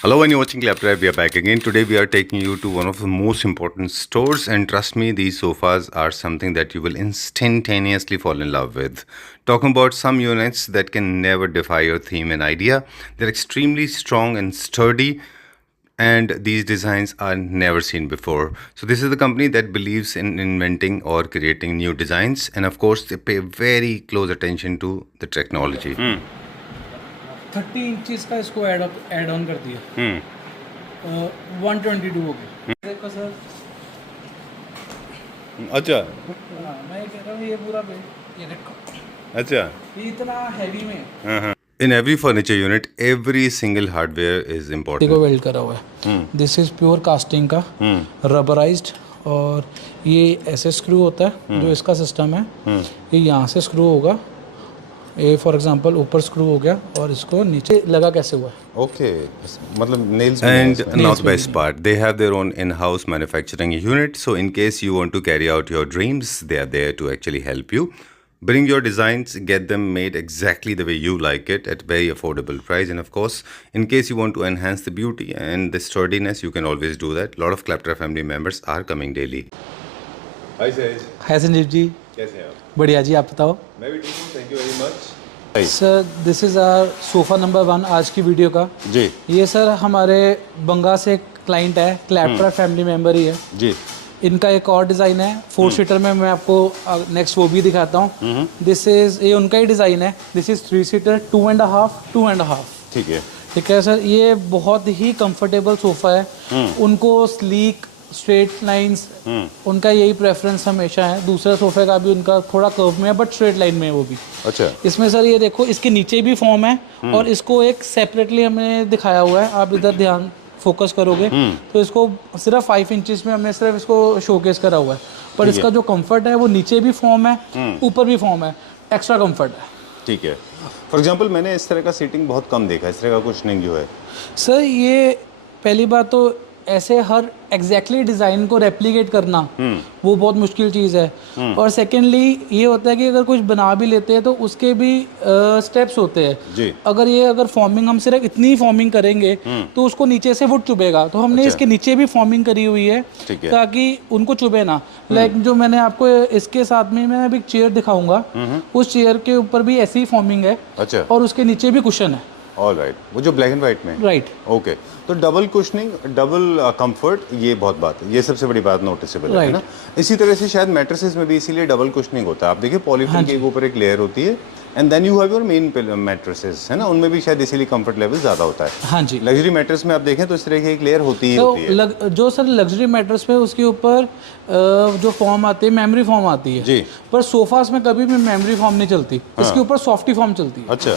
Hello, and you're watching Claptrap. We are back again. Today, we are taking you to one of the most important stores, and trust me, these sofas are something that you will instantaneously fall in love with. Talking about some units that can never defy your theme and idea. They're extremely strong and sturdy, and these designs are never seen before. So, this is the company that believes in inventing or creating new designs, and of course, they pay very close attention to the technology. 30 inches का इसको add on कर दिया। 122 हो गया। देखो sir, अच्छा मैं ये कह रहा हूँ ये पूरा ये देखो, अच्छा ये इतना हैवी में है। In every furniture unit, every single hardware is important. देखो वेल्ड करा हुआ है। दिस इज प्योर कास्टिंग का, रबराइज्ड, और ये ऐसे स्क्रू होता है जो इसका सिस्टम है। ये यहाँ से स्क्रू होगा, ये फॉर एग्जांपल ऊपर स्क्रू हो गया और इसको नीचे लगा कैसे हुआ है। Okay, मतलब nails. And now the best part, they have their own in-house manufacturing unit. So in case you want to carry out your dreams, they are there to actually help you. Bring your designs, get them made exactly the way you like it at very affordable price. And of course, in case you want to enhance the beauty and the sturdiness, you can always do that. A lot of Claptrap family members are coming daily. Hi Saj, है संजीव जी, कैसे हैं आप? बढ़िया जी, आप बताओ। मैं भी ठीक हूँ, thank you very much. Sir this is our sofa number 1 आज की वीडियो का। जी ये सर हमारे बंगा से एक क्लाइंट है, क्लैप्ट्रैप फैमिली मेम्बर ही है। जी, इनका एक और डिज़ाइन है 4 सीटर में, मैं आपको नेक्स्ट वो भी दिखाता हूँ। दिस इज़, ये उनका ही डिज़ाइन है। दिस इज़ 3 सीटर 2.5 ठीक है। ठीक है सर। ये बहुत ही कंफर्टेबल सोफ़ा है। उनको स्लीक स्ट्रेट लाइंस, उनका यही प्रेफरेंस हमेशा है। दूसरे सोफ़े का भी उनका थोड़ा कर्व में है बट स्ट्रेट लाइन में है वो भी। अच्छा, इसमें सर ये देखो, इसके नीचे भी फॉर्म है और इसको एक सेपरेटली हमने दिखाया हुआ है। आप इधर ध्यान फोकस करोगे तो इसको सिर्फ 5 इंचेस में हमने सिर्फ इसको शोकेस करा हुआ है, पर इसका जो कंफर्ट है वो नीचे भी फॉर्म है, ऊपर भी फॉर्म है, एक्स्ट्रा कंफर्ट है। ठीक है। फॉर एग्जांपल मैंने इस तरह का सीटिंग बहुत कम देखा, इस तरह का कुछ नहीं जो है। सर ये पहली बात तो ऐसे हर एग्जैक्टली डिज़ाइन को रेप्लिकेट करना वो बहुत मुश्किल चीज़ है। और सेकेंडली ये होता है कि अगर कुछ बना भी लेते हैं तो उसके भी स्टेप्स होते हैं जी। अगर फॉर्मिंग हम सिर्फ इतनी फॉर्मिंग करेंगे तो उसको नीचे से वुड चुभेगा, तो हमने इसके नीचे भी फॉर्मिंग करी हुई है ताकि उनको चुभे ना। लाइक जो मैंने आपको इसके साथ में मैं अभी चेयर दिखाऊंगा, उस चेयर के ऊपर भी ऐसी ही फॉर्मिंग है। अच्छा, और उसके नीचे भी कुशन है। ऑलराइट, वो जो ब्लैक एंड व्हाइट में। राइट। ओके, तो डबल कुशनिंग, डबल कंफर्ट, ये बहुत बात है, ये सबसे बड़ी बात नोटिसेबल है ना। इसी तरह से शायद मैट्रेसेस में भी इसीलिए डबल कुशनिंग होता है। आप देखिए पॉलीफिन के ऊपर एक लेयर होती है and then you have your main mattresses, है ना, उनमें भी शायद इसीलिए कंफर्ट लेवल ज़्यादा होता है। हाँ जी। लग्जरी मैट्रेस में आप देखें तो इस तरह की एक लेयर होती ही तो होती है। जो सर लग्जरी मैट्रेस पे उसके ऊपर जो फॉर्म आती है, मेमोरी फॉर्म आती है जी। पर सोफास में कभी भी मेमोरी फॉर्म नहीं चलती। इसके ऊपर सॉफ्टी फॉर्म चलती है। अच्छा,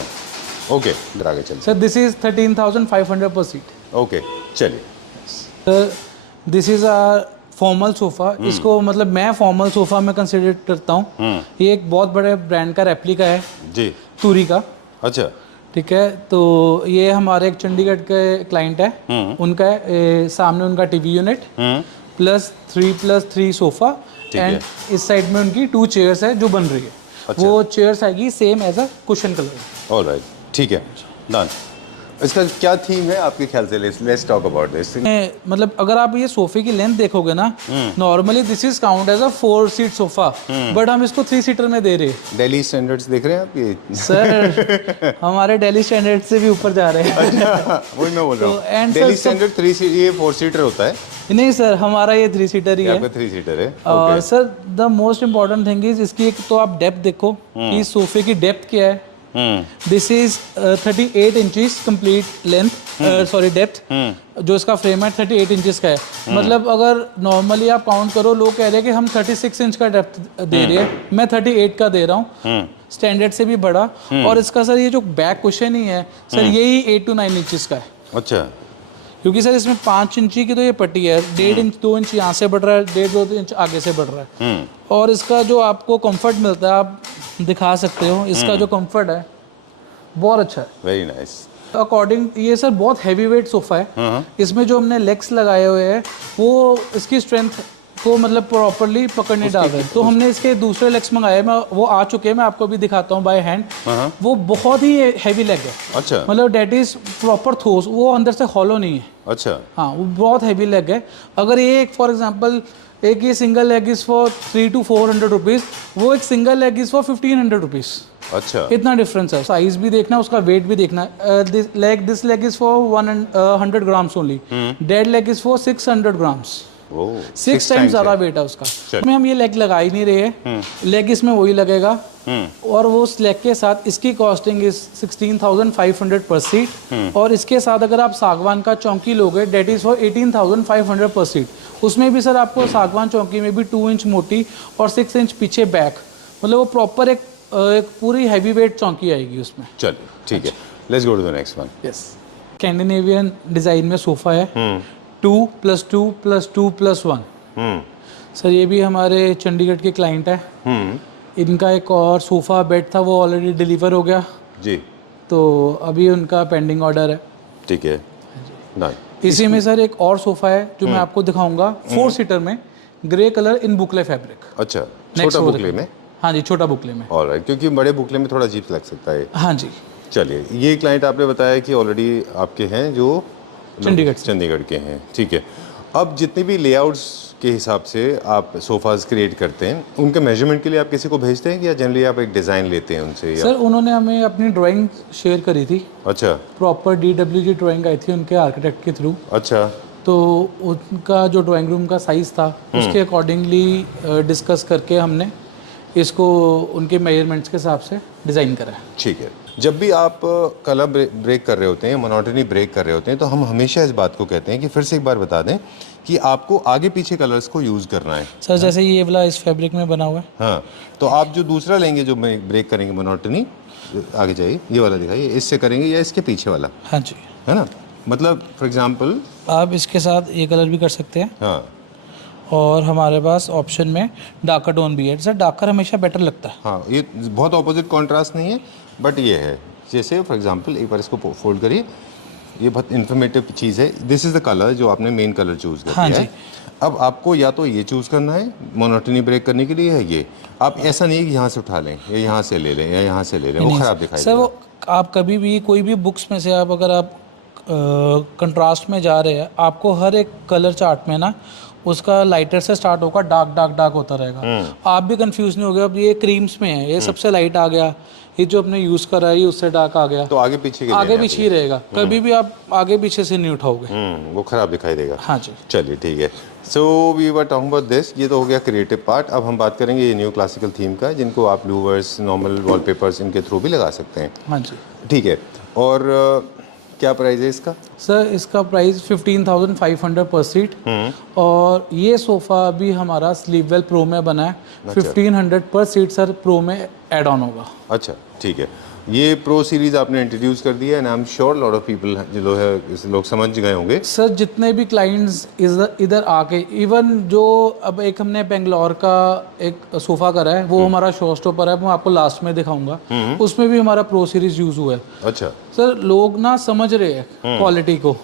ओके, इधर आगे चलते सर दिस इज 13,500 पर सीट। हैं। ओके, चलिए। Sir this is a formal sofa. इसको मतलब मैं फॉर्मल सोफ़ा में कंसिडर करता हूँ। ये एक बहुत बड़े ब्रांड का रेप्लिका है जी। तूरी का। अच्छा, ठीक है, तो ये हमारे एक चंडीगढ़ के क्लाइंट है, उनका है। सामने उनका टीवी यूनिट +3 सोफ़ा एंड इस साइड में उनकी 2 चेयर्स है जो बन रही है। अच्छा। वो चेयर्स आएगी same as a cushion colour. Alright, ठीक है, डन। इसका क्या थीम है आपके ख्याल से? Let's talk about this. मतलब अगर आप ये सोफे की लेंथ देखोगे ना, normally this is count as a 4 seat sofa, but हम इसको 3 सीटर में दे रहे हैं। दिल्ली स्टैंडर्ड्स देख रहे हैं आप ये? सर हमारे दिल्ली स्टैंडर्ड से भी ऊपर जा रहे हैं। अच्छा, वही मैं बोल रहा हूँ। एंड दिल्ली स्टैंडर्ड 3 सीट, ये 4 सीटर होता है। नहीं सर, हमारा ये 3 सीटर ही है। आपका 3 सीटर है। और sir the most important thing is इसकी एक तो आप डेप्थ देखो कि इस सोफे की डेप्थ क्या है। This is 38 inches complete length, sorry depth. जो इसका फ्रेम है 38 इंचेस का है। मतलब अगर नॉर्मली आप काउंट करो, लोग कह रहे हैं कि हम 36 इंच का डेप्थ दे रहे हैं, मैं 38 का दे रहा हूँ, स्टैंडर्ड से भी बड़ा। और इसका सर ये जो बैक कुशन ही है सर, यही 8 to 9 इंचेस का है। अच्छा, क्योंकि सर इसमें 5 इंची की तो ये पट्टी है, 1.5 इंच 2 इंच यहाँ से बढ़ रहा है, 1.5-2 इंच आगे से बढ़ रहा है। और इसका जो आपको कंफर्ट मिलता है, आप दिखा सकते हो, इसका जो कंफर्ट है बहुत अच्छा है। Very nice. अकॉर्डिंग ये सर बहुत हैवी वेट सोफ़ा है। इसमें जो हमने लेग्स लगाए हुए हैं वो इसकी स्ट्रेंथ को मतलब प्रॉपरली पकड़ नहीं डाल रहे। तो हमने इसके दूसरे लेग्स मंगाए, मैं वो आ चुके हैं, मैं आपको भी दिखाता हूँ बाय हैंड। वो बहुत ही हैवी लेग है। अच्छा, मतलब डेट इज प्रॉपर ठोस, वो अंदर से हॉलो नहीं है। अच्छा, हाँ, वो बहुत हैवी लेग है। अगर ये एक फॉर एग्जांपल एक ये single leg is for 300 to 400 rupees, वो एक single leg is for 1500 rupees. अच्छा, इतना डिफरेंस है। साइज भी देखना, उसका वेट भी देखना। This leg is for 100 grams only, dead leg is for 600 grams. 6 times ज़्यादा वेट है उसका। में हम ये लेग लगा ही नहीं रहे हैं, लेग इसमें वही लगेगा। और वो उस लेग के साथ इसकी कॉस्टिंग इज 16,500 पर सीट। और इसके साथ अगर आप सागवान का चौकी लोगे, डेट इज़ फॉर 18,500 पर सीट। उसमें भी सर आपको सागवान चौकी में भी 2 इंच मोटी और 6 इंच पीछे बैक, मतलब वो प्रॉपर एक पूरी हैवी वेट चौकी आएगी उसमें। चलिए ठीक है, let's go to the next one. Yes, Scandinavian design में सोफ़ा है, 2 + 2 + 2 + 1। सर ये भी हमारे चंडीगढ़ के क्लाइंट है। इनका एक और सोफ़ा बेड था, वो ऑलरेडी डिलीवर हो गया जी, तो अभी उनका पेंडिंग ऑर्डर है। ठीक है, डन। इसी में सर एक और सोफ़ा है जो मैं आपको दिखाऊंगा, 4 सीटर में, ग्रे कलर इन बुकले फैब्रिक। अच्छा, Next छोटा वो बुकले में। हाँ जी, छोटा बुकले में। ऑलराइट, क्योंकि बड़े बुकले में थोड़ा अजीब लग सकता है। हाँ जी, चलिए, ये क्लाइंट आपने बताया कि ऑलरेडी आपके हैं जो चंडीगढ़ के हैं, ठीक है। अब जितने भी लेआउट्स के हिसाब से आप सोफ़ाज़ क्रिएट करते हैं, उनके मेजरमेंट के लिए आप किसी को भेजते हैं या जनरली आप एक डिज़ाइन लेते हैं उनसे या? सर उन्होंने हमें अपनी ड्राइंग शेयर करी थी। अच्छा, प्रॉपर DWG ड्राइंग आई थी उनके आर्किटेक्ट के थ्रू। अच्छा, तो उनका जो ड्राइंग रूम का साइज़ था उसके अकॉर्डिंगली डिस्कस करके हमने इसको उनके मेजरमेंट्स के हिसाब से डिज़ाइन करा है। ठीक है। जब भी आप कलर ब्रेक कर रहे होते हैं, मोनोटनी ब्रेक कर रहे होते हैं, तो हम हमेशा इस बात को कहते हैं कि फिर से एक बार बता दें कि आपको आगे पीछे कलर्स को यूज़ करना है। सर जैसे ये वाला इस फैब्रिक में बना हुआ है। हाँ, तो आप जो दूसरा लेंगे जो ब्रेक करेंगे मोनोटनी, आगे जाइए, ये वाला दिखाइए, इससे करेंगे या इसके पीछे वाला, हाँ जी, है ना? मतलब फॉर एग्जांपल आप इसके साथ ये कलर भी कर सकते हैं। हाँ, और हमारे पास ऑप्शन में डार्कर टोन भी है। सर डार्कर हमेशा बेटर लगता है। हाँ, ये बहुत ऑपोजिट कॉन्ट्रास्ट नहीं है, बट ये है। जैसे फॉर एग्जांपल एक बार इसको फोल्ड करिए, ये बहुत इन्फॉर्मेटिव चीज़ है। दिस इज़ द कलर जो आपने मेन कलर चूज़ कर हाँ दिया जी। है। अब आपको या तो ये चूज़ करना है मोनोटनी ब्रेक करने के लिए, है ये। आप ऐसा नहीं है कि यहाँ से उठा लें या यहाँ से ले लें या यहाँ से ले लें, वो ख़राब दिखाई सर वो आप कभी भी कोई भी बुक्स में से आप अगर आप कंट्रास्ट में जा रहे हैं, आपको हर एक कलर चार्ट में ना उसका लाइटर से स्टार्ट होगा, डार्क डार्क डार्क होता रहेगा। आप भी कंफ्यूज नहीं हो गए, अब ये क्रीम्स में है, ये सबसे लाइट आ गया, ये जो अपने यूज़ करा है ये उससे डार्क आ गया, तो आगे पीछे के आगे पीछे ही रहेगा। कभी भी आप आगे पीछे से नहीं उठाओगे, वो ख़राब दिखाई देगा। हाँ जी। चलिए ठीक है। So we were talking about this, ये तो हो गया क्रिएटिव पार्ट। अब हम बात करेंगे ये न्यू क्लासिकल थीम का, जिनको आप लूवर्स, नॉर्मल वॉलपेपर्स इनके थ्रू भी लगा सकते हैं। हाँ जी। ठीक है। और क्या प्राइस है इसका? सर इसका प्राइस 15,500 पर सीट। और ये सोफ़ा अभी हमारा स्लीववेल प्रो में बना है। 1500 पर सीट सर प्रो में ऐड ऑन होगा। अच्छा, ठीक है। ये प्रो सीरीज़ आपने इंट्रोड्यूस कर दिया है, and I am sure lot of people जो है लोग समझ गए होंगे। सर जितने भी क्लाइंट्स इधर आके, इवन जो अब एक हमने बेंगलोर का एक सोफ़ा करा है, वो हमारा शो स्टॉपर है, मैं आपको लास्ट में दिखाऊंगा। उसमें भी हमारा प्रो सीरीज यूज़ हुआ है। अच्छा सर लोग ना समझ रहे हैं क्वालिटी को,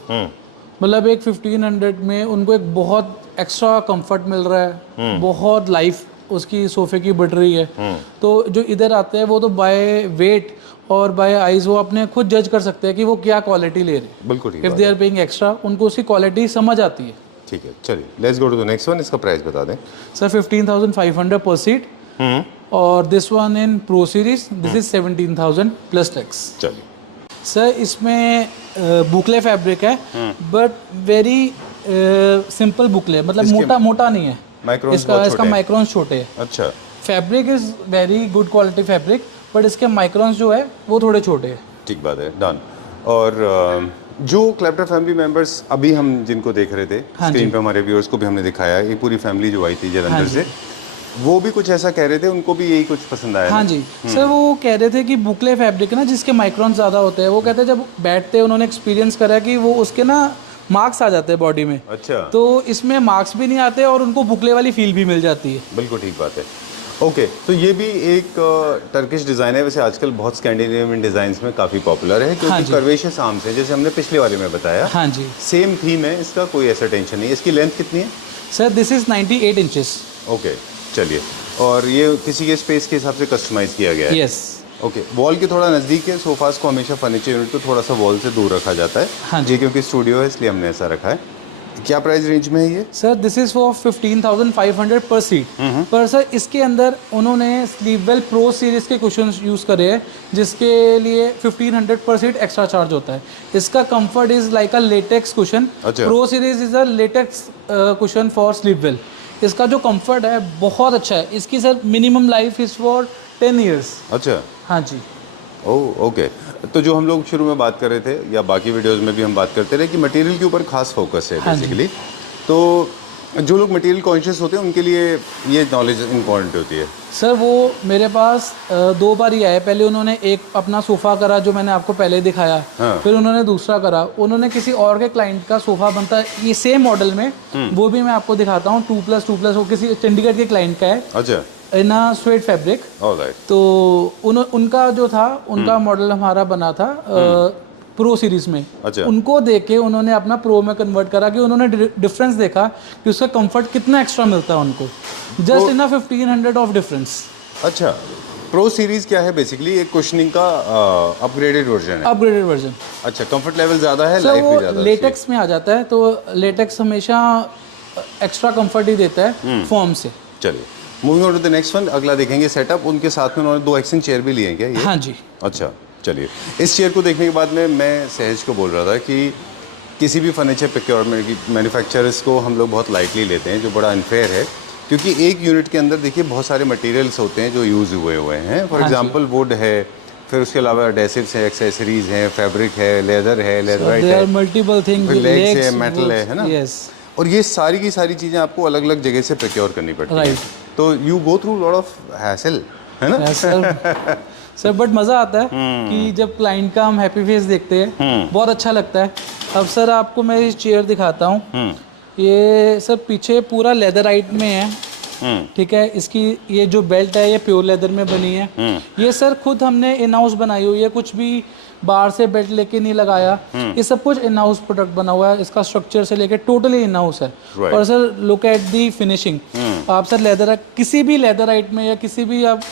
मतलब एक 1500 में उनको एक बहुत एक्स्ट्रा कंफर्ट मिल रहा है, बहुत लाइफ उसकी सोफ़े की बढ़ रही है। तो जो इधर आते हैं वो तो बाय वेट और बाय आइज वो अपने खुद जज कर सकते हैं कि वो क्या क्वालिटी ले रहे हैं। बिल्कुल ठीक if they are paying extra, उनको उसकी क्वालिटी समझ आती है। ठीक है, चलिए let's go to the next one. इसका प्राइस बता दें। Sir 15,500 per seat. और this one in pro series, this is 17,000 plus tax. चलिए सर इसमें बुकले फैब्रिक है, बट वेरी सिंपल बुकले, मतलब मोटा मोटा नहीं है। इसका माइक्रॉन्स छोटे हैं। अच्छा, fabric is very good quality fabric, but इसके माइक्रॉन्स जो है वो थोड़े छोटे हैं। ठीक बात है, डन। और जो क्लैप्टर फैमिली मेंबर्स अभी हम जिनको देख रहे थे स्क्रीन पे, हमारे व्यूअर्स को भी हमने दिखाया, ये पूरी फैमिली जो आई थी जलंधर से, वो भी कुछ ऐसा कह रहे थे, उनको भी यही कुछ पसंद आया। हाँ जी सर, वो कह रहे थे कि बुकले फैब्रिक है ना जिसके माइक्रॉन ज़्यादा होते हैं, वो कहते हैं जब बैठते हैं उन्होंने एक्सपीरियंस करा कि वो उसके ना मार्क्स आ जाते हैं बॉडी में। अच्छा, तो इसमें मार्क्स भी नहीं आते और उनको बुकले वाली फील भी मिल जाती है। बिल्कुल ठीक बात है। ओके, तो ये भी एक टर्किश डिज़ाइन है। वैसे आजकल बहुत स्कैंडिनेवियन डिज़ाइंस में काफ़ी पॉपुलर है, हाँ क्योंकि जी। कर्वेशियस आर्म्स हैं, जैसे हमने पिछले वाले में बताया। हाँ जी। सेम थीम है, इसका कोई ऐसा टेंशन नहीं है। इसकी लेंथ कितनी है? Sir this is 98 inches. Okay, चलिए। और ये किसी के स्पेस के हिसाब से कस्टमाइज़ किया गया है। यस। ओके, वॉल के थोड़ा नज़दीक है। सोफास को हमेशा फर्नीचर यूनिट को थोड़ा सा वॉल से दूर रखा जाता है। हाँ जी। ये क्योंकि स्टूडियो है, इसलिए हमने ऐसा रखा है। क्या प्राइस रेंज में है ये? Sir this is for 15,500 per seat. पर सर इसके अंदर उन्होंने स्लीपवेल प्रो सीरीज़ के कुशन यूज़ करे हैं, जिसके लिए 1500 पर सीट एक्स्ट्रा चार्ज होता है। इसका comfort is like a latex cushion. अच्छा। Pro series is a latex cushion for Sleepwell. इसका जो कंफर्ट है बहुत अच्छा है। इसकी sir minimum life is for 10 years. अच्छा। हाँ जी। ओह, ओके। तो जो हम लोग शुरू में बात कर रहे थे, या बाकी वीडियोस में भी हम बात करते रहे, कि मटेरियल के ऊपर खास फोकस है हाँ जी। बेसिकली। तो जो लोग मटेरियल कॉन्शियस होते हैं उनके लिए ये नॉलेज इम्पॉर्टेंट होती है। सर वो मेरे पास 2 बार ही आए। पहले उन्होंने एक अपना सोफ़ा करा जो मैंने आपको पहले दिखाया। हाँ। फिर उन्होंने दूसरा करा। उन्होंने किसी और के क्लाइंट का सोफ़ा बनता है ये सेम मॉडल में, वो भी मैं आपको दिखाता हूँ। 2+2+, वो किसी चंडीगढ़ के क्लाइंट का है, अच्छा, इन अ स्वेट फैब्रिक। ऑलराइट। तो उनका जो था, उनका मॉडल हमारा बना था प्रो सीरीज में। अच्छा। उनको देख के उन्होंने अपना प्रो में कन्वर्ट करा, कि उन्होंने डिफरेंस देखा कि उसका कंफर्ट कितना एक्स्ट्रा मिलता है उनको। Just in 1500 of difference. अच्छा, प्रो सीरीज क्या है? बेसिकली एक कुशनिंग का अपग्रेडेड वर्जन है। Upgraded version. अच्छा, कंफर्ट लेवल ज़्यादा है, सर लाइफ भी वो ज़्यादा है। लेटेक्स में आ जाता है, तो लेटेक्स हमेशा एक्स्ट्रा कंफर्ट ही देता है फॉर्म से। चलिए, moving on to the next one. अगला देखेंगे सेटअप। उनके साथ में उन्होंने 2 एक्सचेंज चेयर भी लिए हैं क्या ये? हाँ जी। अच्छा, चलिए। इस चेयर को देखने के बाद में मैं सहज को बोल रहा था कि किसी भी फर्नीचर प्रोक्योरमेंट की मैन्युफैक्चरर्स को हम लोग बहुत लाइटली लेते हैं, जो बड़ा अनफेयर है। क्योंकि एक यूनिट के अंदर देखिए बहुत सारे मटेरियल्स होते हैं जो यूज़ हुए हैं। फॉर हाँ जी। एग्जांपल वुड है, फिर उसके अलावा एडेसिव्स हैं, एक्सेसरीज हैं, फैब्रिक है, लेदर है, लेदराइट देयर है, आर मल्टीपल थिंग्स, फिर लेग्स है, मेटल है ना? यस। और ये सारी की सारी चीज़ें आपको अलग अलग जगह से प्रोक्योर करनी पड़ती हैं। Right. तो you go through lot of hassle, है ना? सर बट मज़ा आता है कि जब क्लाइंट का हम हैप्पी फेस देखते हैं, बहुत अच्छा लगता है। अब सर आपको मैं इस चेयर दिखाता हूँ। ये सर पीछे पूरा लेदराइट में है, ठीक है। इसकी ये जो बेल्ट है ये प्योर लेदर में बनी है। ये सर खुद हमने इन हाउस बनाई हुई है, कुछ भी बाहर से बेल्ट लेके नहीं लगाया। ये सब कुछ इन हाउस प्रोडक्ट बना हुआ है। इसका स्ट्रक्चर से लेके टोटली इन हाउस है। Right. और sir look at the finishing. आप सर लेदर किसी भी लेदराइट में या किसी भी आप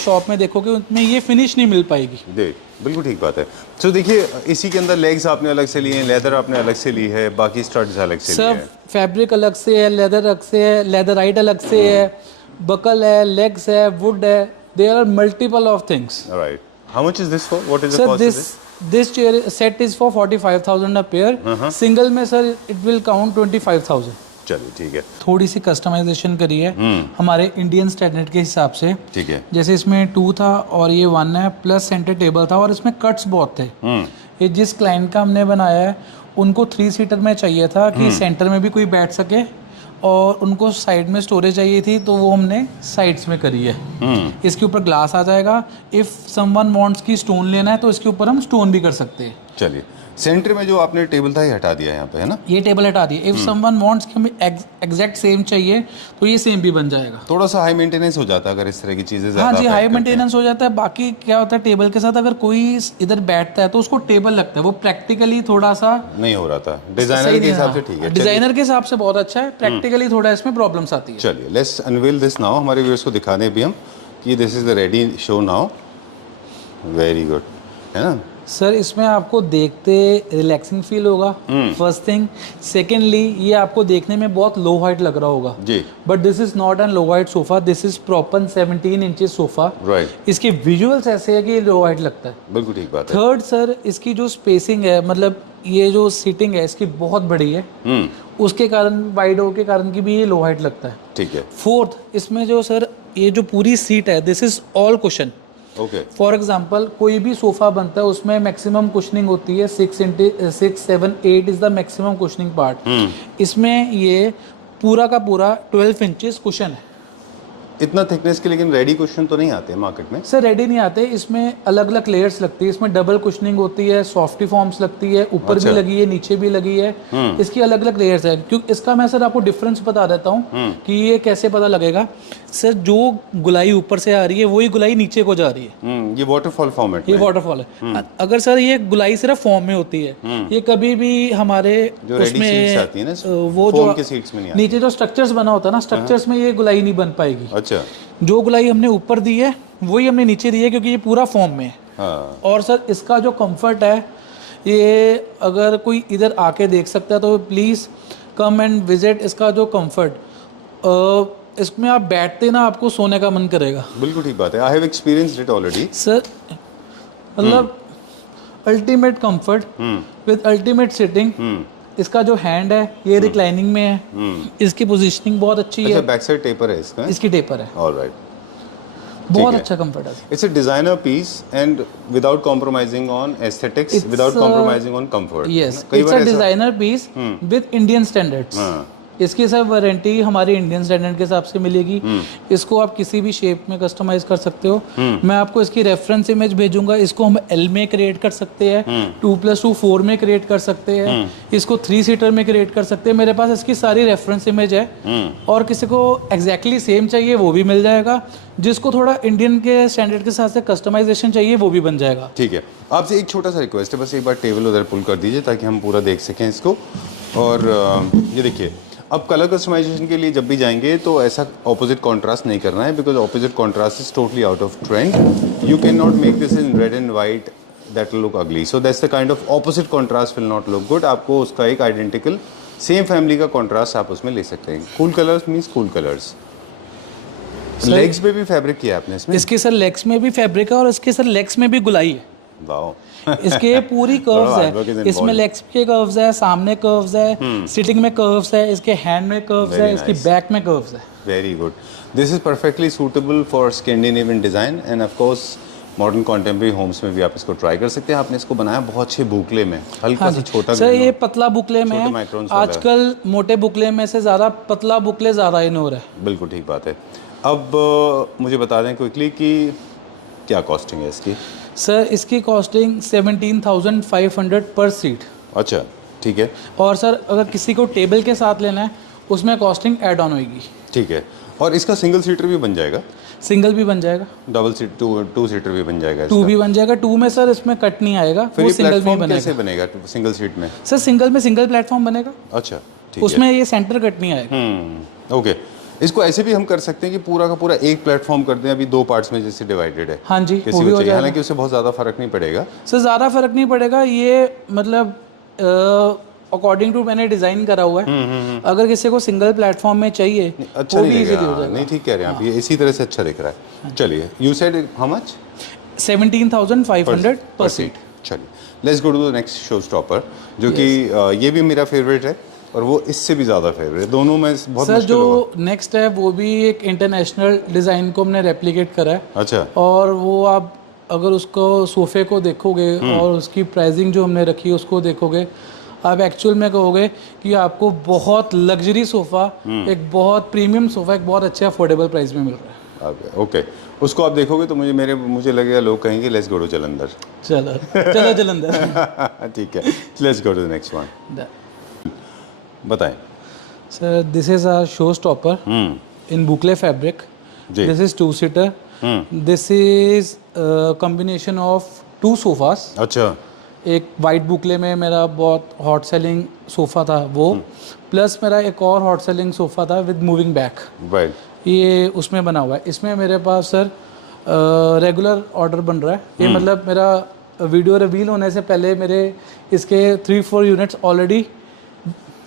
शॉप में देखोगे, उनमें ये फिनिश नहीं मिल पाएगी। देख, बिल्कुल ठीक बात है। तो देखिए, इसी के अंदर लेग्स आपने अलग से लिए हैं, लेदर आपने अलग से ली है, बाकी स्टड्स अलग से लिए सर हैं। फैब्रिक अलग से है, लेदर अलग से है, लेदराइट अलग से है, बकल है, लेग्स है, वुड है। There are multiple of things. Right. How much is this for? What is the sir cost of this? This chair set is for 45,000 a pair. Single में सर इट विल काउंट 25,000। चलिए, ठीक है। थोड़ी सी customization करी है हमारे Indian standard के हिसाब से। ठीक है। जैसे इसमें 2 था और ये 1 है, प्लस सेंटर टेबल था, और इसमें कट्स बहुत थे। ये जिस क्लाइंट का हमने बनाया है, उनको 3 सीटर में चाहिए था कि सेंटर में भी कोई बैठ सके, और उनको साइड में स्टोरेज चाहिए थी, तो वो हमने साइड्स में करी है। इसके ऊपर ग्लास आ जाएगा। इफ़ समवन वांट्स की स्टोन लेना है तो इसके ऊपर हम स्टोन भी कर सकते हैं। चलिए, सेंटर में जो आपने टेबल था ये हटा दिया है यहाँ पे, है ना? ये टेबल हटा दिए। इफ़ समवन वांट्स कि हमें एग्जैक्ट सेम चाहिए तो ये सेम भी बन जाएगा। थोड़ा सा हाई मेंटेनेंस हो जाता है अगर इस तरह की चीज़ें हाँ ज़्यादा जी, पैक हाई करते हैं। मेंटेनेंस हो जाता है। बाकी क्या होता है, टेबल के साथ अगर कोई इधर बैठता है तो उसको टेबल लगता है, वो प्रैक्टिकली थोड़ा सा नहीं हो रहा था। डिज़ाइनर के हिसाब से ठीक है। डिजाइनर के हिसाब से बहुत अच्छा है, प्रैक्टिकली थोड़ा इसमें प्रॉब्लम्स आती है। चलिए, लेट्स अनवील दिस नाउ। हमारे व्यूअर्स को दिखाने भी हम कि this is the ready show now. Very good, है ना? सर इसमें आपको देखते रिलैक्सिंग फील होगा, फर्स्ट थिंग। सेकेंडली ये आपको देखने में बहुत लो हाइट लग रहा होगा जी। But this is not an low height sofa, this is proper 17 inches sofa. Right. इसके विजुअल्स ऐसे है कि ये लो हाइट लगता है। बिल्कुल ठीक बात है। थर्ड सर, इसकी जो स्पेसिंग है, मतलब ये जो सीटिंग है इसकी बहुत बड़ी है, उसके कारण वाइड होने के कारण की भी ये लो हाइट लगता है। ठीक है। फोर्थ, इसमें जो सर ये जो पूरी सीट है, this is all cushion. Okay. For example कोई भी सोफा बनता है उसमें मैक्सिमम कुशनिंग होती है 6 7 8 is the maximum cushioning part. इसमें ये पूरा का पूरा 12 इंचेस कुशन है। इतना थिकनेस के लेकिन रेडी कुशन तो नहीं आते मार्केट में? सर रेडी नहीं आते, इसमें अलग अलग लेयर्स लगती है। इसमें डबल कुशनिंग होती है, सॉफ्टी फॉर्म्स लगती है, ऊपर भी लगी है, नीचे भी लगी है। इसकी अलग अलग लेयर्स है। क्योंकि इसका मैं सर आपको डिफरेंस बता देता हूँ कि ये कैसे पता लगेगा। सर जो गुलाई ऊपर से आ रही है वही गुलाई नीचे को जा रही है। ये वाटरफॉल फॉर्मेट ये में वाटरफॉल है। अगर सर ये गुलाई सिर्फ फॉर्म में होती है, ये कभी भी हमारे जो रेडी सीट्स आती है ना, वो फोम जो के सीट्स में नहीं आती। नीचे जो स्ट्रक्चर्स बना होता है ना, स्ट्रक्चर्स में ये गुलाई नहीं बन पाएगी। अच्छा। जो गुलाई हमने ऊपर दी है वही हमने नीचे दी है, क्योंकि ये पूरा फॉर्म में है। हाँ। और सर इसका जो कंफर्ट है, ये अगर कोई इधर आके देख सकता है तो प्लीज़ कम एंड विजिट। इसका जो कंफर्ट, इसमें आप बैठते ना आपको सोने का मन करेगा। बिल्कुल ठीक बात है, I have experienced it already. Sir मतलब ultimate comfort with ultimate sitting. इसका जो हैंड है ये रिक्लाइनिंग में है। इसकी पोजीशनिंग बहुत अच्छी अच्छा, है। बैक साइड टेपर है इसका? इसकी टेपर है। ऑलराइट, बहुत है। अच्छा कंफर्ट है। It's a designer piece and without compromising on aesthetics, without compromising on comfort. Yes, it's a designer piece with Indian standards. इसकी सर वारंटी हमारी इंडियन स्टैंडर्ड के हिसाब से मिलेगी। इसको आप किसी भी शेप में कस्टमाइज कर सकते हो। मैं आपको इसकी रेफरेंस इमेज भेजूंगा। इसको हम एल में क्रिएट कर सकते हैं, 2+2 4 में क्रिएट कर सकते हैं, इसको 3 सीटर में क्रिएट कर सकते हैं। मेरे पास इसकी सारी रेफरेंस इमेज है। और किसी को एग्जैक्टली सेम चाहिए वो भी मिल जाएगा। जिसको थोड़ा इंडियन के स्टैंडर्ड के साथ से कस्टमाइजेशन चाहिए वो भी बन जाएगा। ठीक है, आपसे एक छोटा सा रिक्वेस्ट है, बस एक बार टेबल उधर पुल कर दीजिए ताकि हम पूरा देख सकें इसको। और ये देखिए, अब कलर कस्टमाइजेशन के लिए जब भी जाएंगे तो ऐसा ऑपोजिट कॉन्ट्रास्ट नहीं करना है, because opposite contrast is totally out of trend. You can not make this in red and white, that will look ugly. So that's the kind of opposite contrast will not look good. आपको उसका एक identical same family का contrast आप उसमें ले सकते हैं। Cool colours means cool colours. Legs पे भी फैब्रिक किया आपने इसमें? इसके सर लेग्स में भी फैब्रिक है और इसके सर लेग्स में भी गुलाई है। वाओ। इसके पूरी कर्व्स है। इसमें लेग्स के कर्व्स है, सामने कर्व्स है, सिटिंग में कर्व्स है, इसके हैंड में कर्व्स है, इसकी बैक में कर्व्स है। Very good. This is perfectly suitable for Scandinavian design and of course modern contemporary homes में भी आप इसको ट्राई कर सकते हैं। आपने इसको बनाया बहुत अच्छे बुकले में, हल्का सा छोटा सर ये पतला बुकले में है। माइक्रोन्स वाला है। आजकल मोटे बुकले में से ज़्यादा पतला बुकले ज़्यादा इन हो रहा है। बिल्कुल ठीक बात है। अब मुझे बता दें क्विकली कि क्या कॉस्टिंग है इसकी? सर इसकी कॉस्टिंग 17,500 पर सीट। अच्छा, ठीक है। और सर अगर किसी को टेबल के साथ लेना है उसमें कॉस्टिंग ऐड ऑन होगी। ठीक है। और इसका सिंगल सीटर भी बन जाएगा? सिंगल भी बन जाएगा, डबल सीट, टू सीटर भी बन जाएगा? 2 भी बन जाएगा। 2 में सर इसमें कट नहीं आएगा, फिर वो ये सिंगल में प्लेटफॉर्म बनेगा। कैसे बनेगा सिंगल सीट में? सर सिंगल में सिंगल प्लेटफॉर्म बनेगा। अच्छा, ठीक है। उसमें ये सेंटर कट नहीं आएगा। ओके। इसको ऐसे भी हम कर सकते हैं कि पूरा का पूरा एक प्लेटफॉर्म कर दें, अभी 2 पार्ट्स में जैसे डिवाइडेड है। हाँ जी, किसी वो भी को हो चाहिए, जाएगा। हालांकि उससे बहुत ज़्यादा फर्क नहीं पड़ेगा। सर ज़्यादा फर्क नहीं पड़ेगा। ये मतलब अकॉर्डिंग टू मैंने डिज़ाइन करा हुआ है। अगर किसी को सिंगल प्लेटफॉर्म में चाहिए अच्छा वो नहीं भी लगेगा। इजीली हो हाँ, जाएगा। नहीं ठीक कह रहे हैं आप, ये इसी तरह से अच्छा दिख रहा है। चलिए, you said how much? 17,500 per seat. चलिए, let's go to the next show stopper, जो कि ये भी मेरा फेवरेट है और वो इससे भी ज़्यादा फेवरेट है। दोनों में बहुत सर मुश्किल जो होगा। नेक्स्ट है वो भी एक इंटरनेशनल डिज़ाइन को हमने रेप्लिकेट करा है। अच्छा। और वो आप अगर उसको सोफे को देखोगे और उसकी प्राइसिंग जो हमने रखी है उसको देखोगे, आप एक्चुअल में कहोगे कि आपको बहुत लग्जरी सोफ़ा, एक बहुत प्रीमियम सोफ़ा एक बहुत अच्छे अफोर्डेबल प्राइस में मिल रहा है। ओके, उसको आप देखोगे तो मुझे लगेगा लोग कहेंगे लेट्स गो टू जलंधर। चलो जलंधर। ठीक है, let's go to the next one. बताएं sir this is a show stopper in boucle fabric. जी। This is 2 seater. This is combination of 2 sofas. अच्छा। एक वाइट बुकले में मेरा बहुत हॉट सेलिंग सोफ़ा था वो, प्लस मेरा एक और हॉट सेलिंग सोफ़ा था विद मूविंग बैक, राइट। ये उसमें बना हुआ है। इसमें मेरे पास सर रेगुलर ऑर्डर बन रहा है। ये मतलब मेरा वीडियो रिवील होने से पहले मेरे इसके 3-4 यूनिट्स ऑलरडी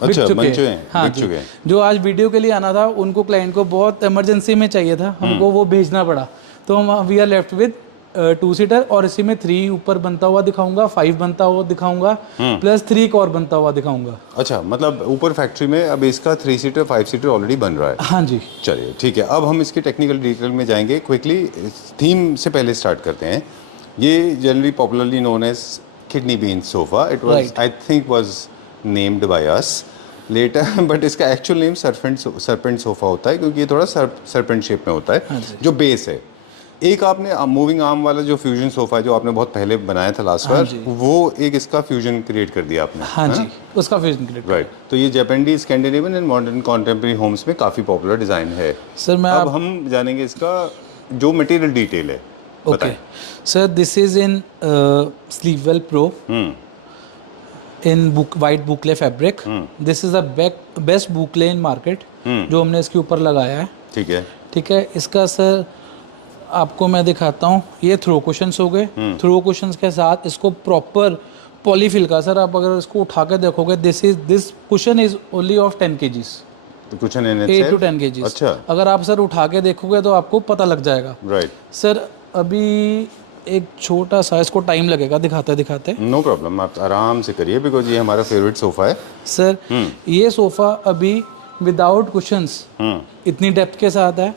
अच्छा बन चुके हैं। हाँ बिक जी। चुके हैं। जो आज वीडियो के लिए आना था उनको क्लाइंट को बहुत इमरजेंसी में चाहिए था, हमको वो भेजना पड़ा। तो हम we are left with 2 seater और इसी में 3 ऊपर बनता हुआ दिखाऊंगा, 5 बनता हुआ दिखाऊंगा, प्लस 3 एक और बनता हुआ दिखाऊंगा। अच्छा, मतलब ऊपर फैक्ट्री में अब इसका 3 सीटर 5 सीटर ऑलरेडी बन रहा है। हाँ जी। चलिए ठीक है, अब हम इसकी टेक्निकल डिटेल में जाएंगे। क्विकली थीम से पहले स्टार्ट करते हैं। ये generally popularly known as kidney bean sofa. It was I think was named by us later, but इसका एक्चुअल नेम सरपेंट सोफा होता है क्योंकि ये थोड़ा सरपेंट शेप में होता है। जो बेस है एक आपने मूविंग आर्म वाला जो फ्यूजन सोफा है जो आपने बहुत पहले बनाया था लास्ट बार, वो एक इसका फ्यूजन क्रिएट कर दिया आपने। हाँ जी, उसका फ्यूजन क्रिएट। राइट, तो ये जापानी, Scandinavian and modern contemporary homes में काफ़ी पॉपुलर डिज़ाइन है। सर मैं अब हम जानेंगे इसका जो मटेरियल डिटेल है। Okay sir, this is in Sleepwell pro in boucle white boucle fabric. This is the best boucle in market जो हमने इसके ऊपर लगाया है। ठीक है, ठीक है, इसका सर आपको मैं दिखाता हूँ। ये थ्रो कुशंस हो गए। थ्रो कुशंस के साथ इसको प्रॉपर पॉलीफिल का, सर आप अगर इसको उठा के देखोगे, this cushion is only of 10 kgs, तो कुछ 8 to 10 kgs। अच्छा, अगर आप सर उठा के देखोगे तो आपको पता लग जाएगा। राइट सर अभी एक छोटा सा, इसको टाइम लगेगा दिखाते दिखाते। नो प्रॉब्लम, आप आराम से करिए बिकॉज ये हमारा फेवरेट सोफा है। सर ये सोफा अभी विदाउट कुशंस इतनी डेप्थ के साथ है।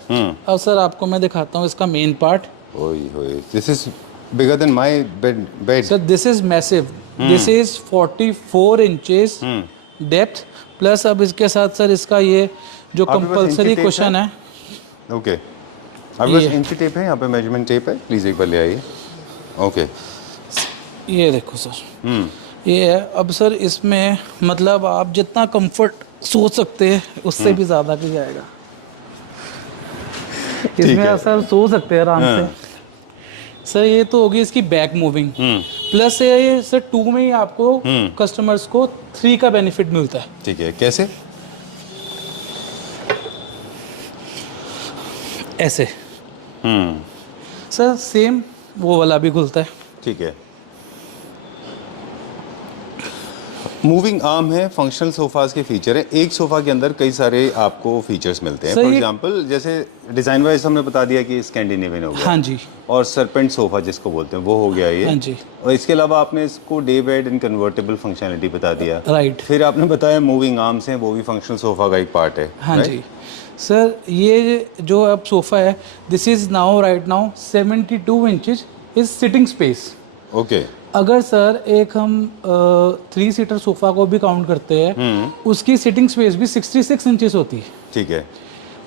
अब सर आपको मैं दिखाता हूँ इसका main part. This is bigger than my bed. Sir this is massive, this is 44 inches depth plus. अब इसके साथ सर इसका ये जो कंपलसरी कुशन है। ओके, आपके पास इंची टेप है, यहाँ पे मेजरमेंट टेप है, प्लीज एक बार ले आइए। ओके, ये देखो सर, ये है। अब सर इसमें मतलब आप जितना कंफर्ट सोच सकते हैं उससे भी ज़्यादा भी जाएगा इसमें। आप सर सो सकते हैं आराम से। सर ये तो होगी इसकी बैक मूविंग, प्लस ये सर 2 में ही आपको कस्टमर्स को 3 का बेनिफिट मिलता है। ठीक है, कैसे? ऐसे सर सेम वो वाला भी खुलता है। ठीक है, मूविंग आर्म है, फंक्शनल सोफाज के फीचर है। एक सोफा के अंदर कई सारे आपको फीचर्स मिलते हैं। फॉर एग्जांपल जैसे डिजाइन वाइज हमने बता दिया कि स्कैंडिनेवियन हो गया, हाँ जी, और सरपेंट सोफा जिसको बोलते हैं वो हो गया ये, हाँ जी। और इसके अलावा आपने इसको day bed and convertible functionality बता दिया। राइट। फिर आपने बताया मूविंग आर्म्स हैं, वो भी फंक्शनल सोफा का एक पार्ट है। हाँ जी सर, ये जो अब सोफ़ा है, this is now right now 72 inches is sitting space. Okay, अगर सर एक हम 3 सीटर सोफ़ा को भी काउंट करते हैं, उसकी सिटिंग स्पेस भी 66 इंचेस होती है। ठीक है,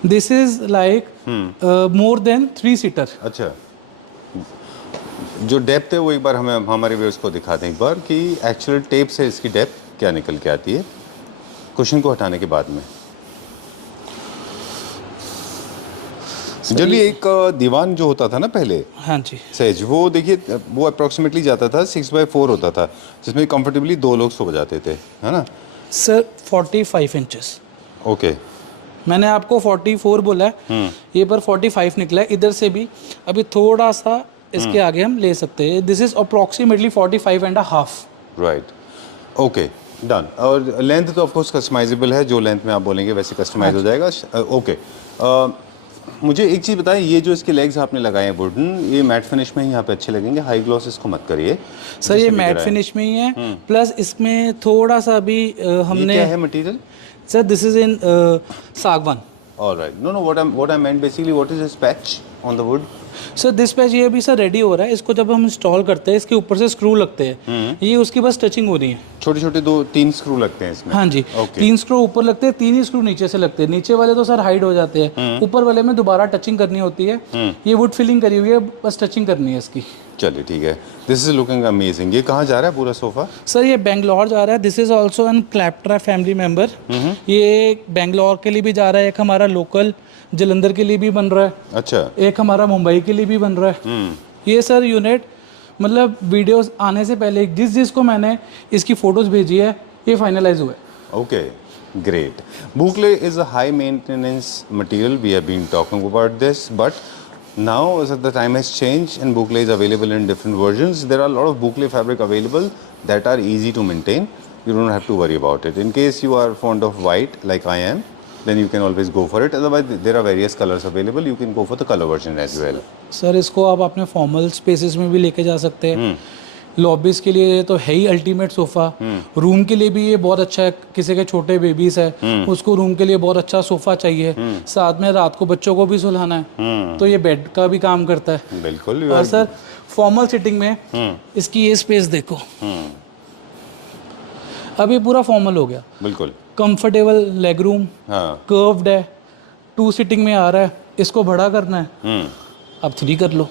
this is like more than 3 seater. अच्छा, जो डेप्थ है वो एक बार हमें हमारे व्यूअर्स को दिखा दें एक बार कि एक्चुअल टेप से इसकी डेप्थ क्या निकल के आती है कुशन को हटाने के बाद में। जनरली एक दीवान जो होता था ना पहले, हाँ जी सहज, वो देखिए वो अप्रोक्सीमेटली जाता था 6x4 होता था, जिसमें कंफर्टेबली 2 लोग सो जाते थे, है ना सर। 45 इंचेस। ओके, मैंने आपको 44 बोला है, ये पर 45 निकला है। इधर से भी अभी थोड़ा सा इसके आगे हम ले सकते हैं। This is approximately 45.5। Right, okay, done. और लेंथ तो ऑफकोर्स कस्टमाइजेबल है, जो लेंथ में आप बोलेंगे वैसे कस्टमाइज हो जाएगा। ओके, मुझे एक चीज़ बताएं, ये जो इसके लेग्स आपने लगाए हैं वुडन, ये मैट फिनिश में ही यहाँ पे अच्छे लगेंगे, हाई ग्लॉस इसको मत करिए सर। ये मैट फिनिश में ही है, प्लस इसमें थोड़ा सा भी हमने, क्या है material sir? This is in sagwan. Alright, no what I meant basically, what is this patch on the wood? Sir this patch ये अभी सर रेडी हो रहा है। इसको जब हम इंस्टॉल करते हैं, इसके ऊपर से स्क्रू लगते हैं, ये उसकी बस टचिंग हो रही है। छोटे छोटे 2-3 स्क्रू लगते हैं इसमें? हाँ जी, 3 स्क्रू ऊपर लगते हैं, 3 ही स्क्रू नीचे से लगते हैं। नीचे वाले तो सर हाइड हो जाते हैं, ऊपर वाले में दोबारा टचिंग करनी होती है। ये वुड फिलिंग करी हुई है, बस टचिंग करनी है इसकी। चलिए ठीक है, दिस इज लुकिंग अमेजिंग। ये कहाँ जा रहा है पूरा सोफा? सर ये बेंगलोर जा रहा है। This is also an Cleopatra family member. ये बेंगलोर के लिए भी जा रहा है, एक हमारा लोकल जलंधर के लिए भी बन रहा है, अच्छा, एक हमारा मुंबई के लिए भी बन रहा है। ये सर यूनिट मतलब वीडियोस आने से पहले जिसको मैंने इसकी फोटोज भेजी है, ये फाइनलाइज हुआ है। Okay, great. Boucle is a high maintenance material. We have been talking about this, but now as the time has changed and Boucle is available in different versions, there are a lot of Boucle fabric available that are easy to maintain. You don't have to worry about it. In case you are fond of white like I am, then you can always go for it. Otherwise, there are various colors available. You can go for the color version as well. Sir इसको आप अपने formal spaces में भी लेके जा सकते हैं। Lobbies के लिए तो है ही अल्टीमेट सोफ़ा। रूम के लिए भी ये बहुत अच्छा है। किसी के छोटे बेबीज है, उसको रूम के लिए बहुत अच्छा सोफ़ा चाहिए। साथ में रात को बच्चों को भी सुलाना है, तो ये बेड का भी काम करता है। बिल्कुल। और सर फॉर्मल सिटिंग में इसकी ये स्पेस देखो, अब ये पूरा फॉर्मल हो गया। बिल्कुल कंफर्टेबल लेग रूम, हाँ, कर्व्ड है, 2 सीटिंग में आ रहा है। इसको बड़ा करना है आप 3 कर लो,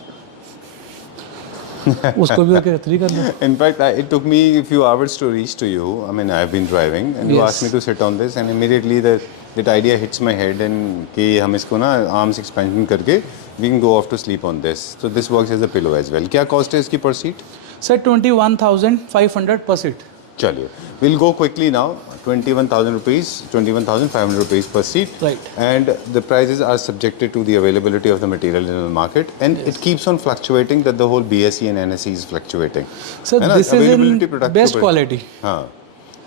उसको भी करके 3 कर लो। In fact, it took me a few hours to reach to you. I mean, I've been driving, and you Yes. asked me to sit on this, and immediately that idea hits my head, and कि हम इसको ना arms expansion करके we can go off to sleep on this. So this works as a pillow as well. क्या cost है इसकी per seat? Sir 21,500 पर seat. चलिए, we'll go quickly now. 21,000 rupees, 21,500 rupees per seat. Right. And the prices are subjected to the availability of the material in the market, and it keeps on fluctuating. That the whole BSE and NSE is fluctuating. Sir है ना? This is Availability in product best के ऊपर- quality. हाँ,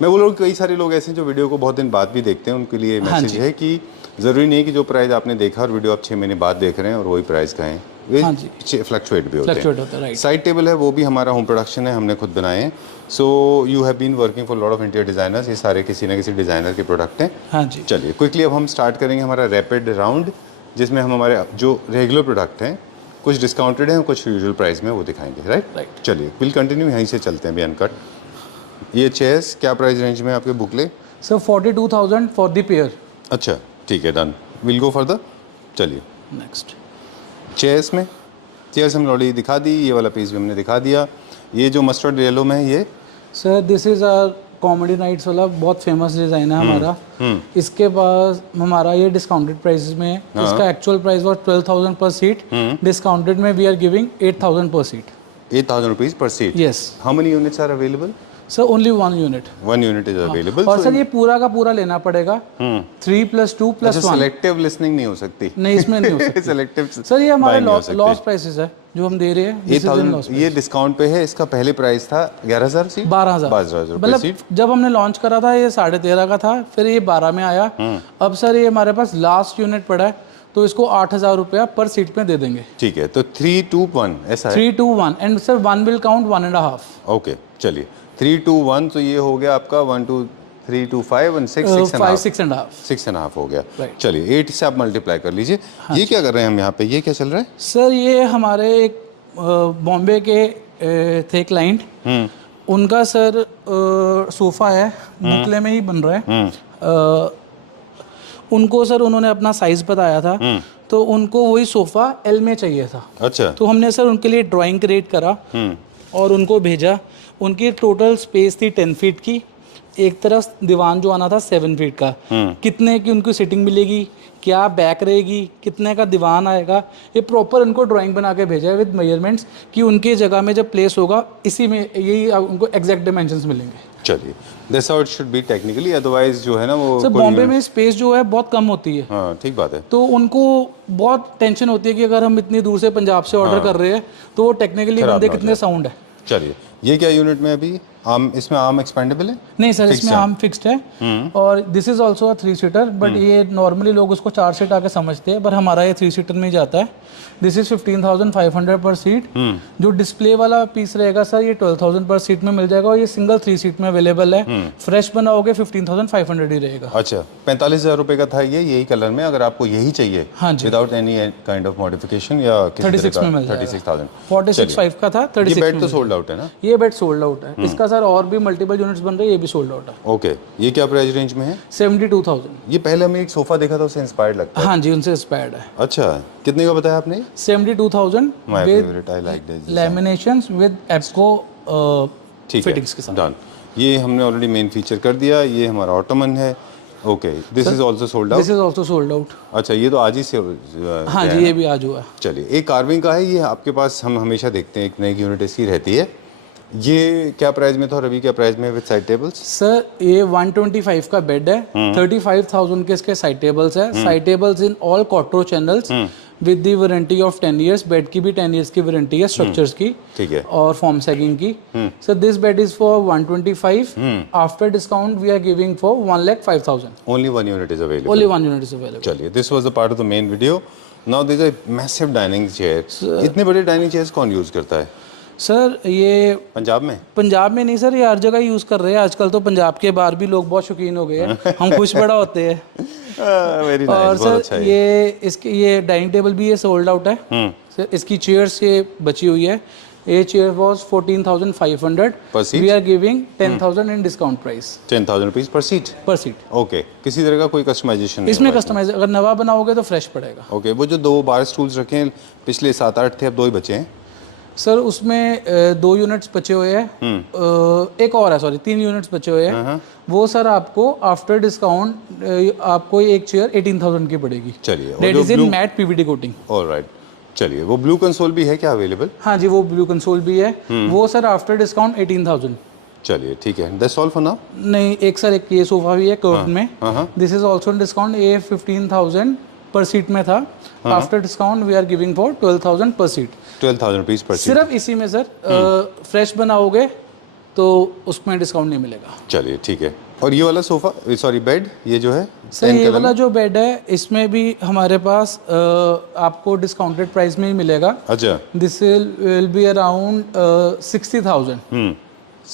मैं बोल रहा हूँ कई सारे लोग ऐसे हैं जो वीडियो को बहुत दिन बाद भी देखते हैं, उनके लिए हाँ मैसेज जी। है कि ज़रूरी नहीं कि जो प्राइस आपने देखा और वीडियो आप 6 महीने बाद देख रहे हैं और वही प्राइस का है, हाँ जी। फ्लक्चुएट भी होते Fluctuate होता है, हैं। right. साइड टेबल है वो भी हमारा होम प्रोडक्शन है, हमने खुद बनाए हैं। So you have been working for lot of interior designers, ये सारे किसी ना किसी डिज़ाइनर के प्रोडक्ट हैं। हाँ जी। चलिए क्विकली अब हम स्टार्ट करेंगे हमारा रैपिड राउंड, जिसमें हम हमारे जो रेगुलर प्रोडक्ट हैं कुछ डिस्काउंटेड हैं, कुछ यूजुअल प्राइस में वो दिखाएंगे, राइट? Right. चलिए विल कंटिन्यू, यहीं से चलते हैं अभी अनकट। ये चेयर्स क्या प्राइस रेंज में आपके boucle? Sir 42,000 for the pair. अच्छा ठीक है, डन, विल गो फर्दर। चलिए नेक्स्ट चेयर्स में, चेयर्स हमने ऑलरेडी दिखा दी, ये वाला पीस भी हमने दिखा दिया। ये जो मस्टर्ड येलो में है ये sir this is our comedy nights वाला बहुत फेमस डिज़ाइन है हमारा। इसके पास हमारा ये डिस्काउंटेड प्राइस में है। इसका actual price was 12,000 per seat, discounted में we are giving 8,000 per seat. 8,000 rupees per seat. Yes how many units are available? Sir only 1 unit. 1 unit is available. और सर ये पूरा का पूरा लेना पड़ेगा 3 + 2 + 1। सेलेक्टिव लिसनिंग नहीं हो सकती? नहीं इसमें नहीं हो सकती। सेलेक्टिव सर ये हमारे लॉस प्राइसेस है जो हम दे रहे हैं। This is in loss 8,000 ये डिस्काउंट पे है। इसका पहले प्राइस था 11,000 सीट, 12,000 12,000 रुपए मतलब सीट। जब हमने लॉन्च करा था ये 13.5 का था, फिर ये 12 में आया। अब सर ये हमारे पास लास्ट यूनिट पड़ा है तो इसको 8,000 रुपया पर सीट में दे देंगे। ठीक है, तो 3, 2, 1 ऐसा है? 3, 2, 1 and sir 1 will count 1.5। Okay चलिए 3, 2, 1, तो ये हो गया आपका 1, 2, 3, 2, 5 और 6, 5, 6.5। 6.5। 6.5 हो गया। Right. चलिए 8 से आप मल्टीप्लाई कर लीजिए। ये क्या कर रहे हैं हम यहाँ पे, ये क्या चल रहा है? सर ये हमारे एक बॉम्बे के थे क्लाइंट, उनका सर सोफ़ा है बुकले में ही बन रहा है। उनको सर उन्होंने अपना साइज बताया था तो उनको वही सोफ़ा एल में चाहिए था। अच्छा तो हमने सर उनके लिए ड्राइंग क्रिएट करा और उनको भेजा। उनकी टोटल स्पेस थी 10 फीट की, एक तरफ दीवान जो आना था 7 फीट का। कितने की उनको सिटिंग मिलेगी, क्या बैक रहेगी, कितने का दीवान आएगा, ये प्रॉपर उनको ड्राइंग बना के भेजा है विद मेजरमेंट्स कि उनके जगह में जब प्लेस होगा इसी में यही उनको एग्जैक्ट डायमेंशंस मिलेंगे। चलिए that's how it should be technically, otherwise जो है ना वो सर बॉम्बे में स्पेस जो है बहुत कम होती है, हाँ ठीक बात है। तो उनको बहुत टेंशन होती है कि अगर हम इतनी दूर से पंजाब से ऑर्डर कर रहे हैं तो वो टेक्निकली खराब बंदे ना हो कितने जाए। साउंड है। चलिए ये क्या यूनिट में अभी आर्म, इसमें आर्म एक्सपेंडेबल है? नहीं सर इसमें आर्म फिक्स्ड है और this is also 3 seater, but ये नॉर्मली लोग उसको 4 सीट आके समझते हैं, पर हमारा ये 3 सीटर में ही जाता है। This is 15,500 per seat. जो डिस्प्ले वाला पीस रहेगा सर ये 12,000 पर सीट में मिल जाएगा और ये सिंगल 3 सीट में अवेलेबल है। फ्रेश बनाओगे 15,500 ही रहेगा। अच्छा 45,000 रुपए का था ये, यही कलर में। अगर आपको यही चाहिए हाँ जी। Without any kind of modification या 36 में मिल जाएगा। 36,000। 46,500 का था, ये 36 बेड में तो मिल सोल्ड आउट है ना? जाएगा। ये बेड सोल्ड आउट है। इसका सर और भी मल्टीपल यूनिट्स बन रहे हैं, ये भी सोल्ड आउट है। ओके ये क्या प्राइस रेंज में है? 72,000। ये पहले हमें एक सोफा देखा था, उससे इंस्पायर्ड लगता है। हाँ जी उनसे इंस्पायर्ड है। अच्छा कितने का बताया आपने? 72,000 my with favourite, I like this. Laminations with एप्को ठीक फिटिंग्स के है, साथ। डन। ये हमने ऑलरेडी मेन फीचर कर दिया। ये हमारा ऑटोमन है। Okay this is also sold out. This is also sold out. अच्छा ये तो आज ही से हाँ जी ये भी आज हुआ है। चलिए एक कार्विंग का है ये आपके पास, हम हमेशा देखते हैं एक नई यूनिट इसकी रहती है। ये क्या प्राइस में था और अभी क्या प्राइस में विद साइड टेबल्स? सर ये 125 का बेड है, 35,000 के इसके साइड टेबल्स है। Side tables in all quarter channels with the warranty of 10 years. Bed की भी 10 इयर्स की वारंटी है स्ट्रक्चर्स की, ठीक है। और फॉर्म सैगिंग की। Sir this bed is for 125। After discount we are giving for 1,05,000। Only 1 unit is available. Only 1 unit is available. चलिए this was the part of the main video. Now this is a massive dining chair. इतने बड़े dining chairs कौन use करता है sir ये पंजाब में? पंजाब में नहीं सर, ये हर जगह यूज कर रहे हैं आजकल। तो पंजाब के बाहर भी लोग बहुत शौकीन हो गए हैं, हम खुश बड़ा होते हैं। वेरी और नाइस, बहुत अच्छा सर है। ये इसके ये डाइनिंग टेबल भी ये सोल्ड आउट है। सर इसकी चेयर्स ये बची हुई है। A chair was 14,500. Per seat? We are giving 10,000 in discount price 10,000 rupees पर सीट. per seat. ओके, किसी तरह का कोई कस्टमाइजेशन इसमें कस्टमाइज अगर नवा बनाओगे तो फ्रेश पड़ेगा. ओके, वो जो 2 बार स्टूल्स रखे हैं पिछले 7-8 थे, अब 2 ही बचे हैं. सर उसमें 2 यूनिट्स बचे हुए हैं. एक और है, सॉरी 3 यूनिट्स बचे हुए हैं. वो सर आपको आफ्टर डिस्काउंट आपको एक चेयर 18,000 की पड़ेगी. चलिए, और दैट जो is in blue- matte PVD coating. Alright, चलिए, वो ब्लू कंसोल भी है क्या अवेलेबल? हाँ जी, वो ब्लू कंसोल भी है. वो सर आफ्टर डिस्काउंट 18,000. चलिए, ठीक है, दैट्स ऑल फॉर नाउ. नहीं, एक सर एक ये सोफा भी है कर्व में. This is also in discount. ये 15,000 पर सीट में था. After discount we are giving for 12,000 per seat. 12,000 rupees पर सीट. सिर्फ इसी में सर फ्रेश बनाओगे तो उसमें डिस्काउंट नहीं मिलेगा. चलिए, ठीक है. और ये वाला सोफा, सॉरी बेड, ये जो है सर 10 ये कलर वाला में? जो बेड है इसमें भी हमारे पास आपको डिस्काउंटेड प्राइस में ही मिलेगा. अच्छा. This will be around 60,000.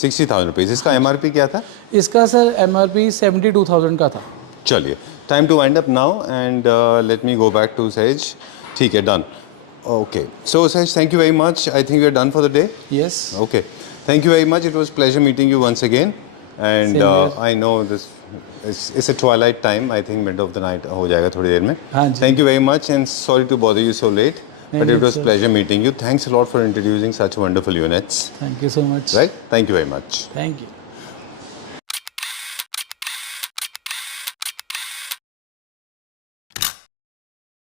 60,000 rupees. इसका MRP क्या था? इसका सर MRP 72,000 का था. चलिए, time to wind up now and let me go back to Sage. ठीक है, done. Okay, so Sage, thank you very much. I think we are done for the day. Yes. Okay, thank you very much. It was pleasure meeting you once again. And Same here. I know this it's a twilight time. I think mid of the night हो जाएगा थोड़ी देर में. हाँ जी. Thank you very much and sorry to bother you so late. But it was sir. pleasure meeting you. Thanks a lot for introducing such wonderful units. Thank you so much. Right? Thank you very much. Thank you.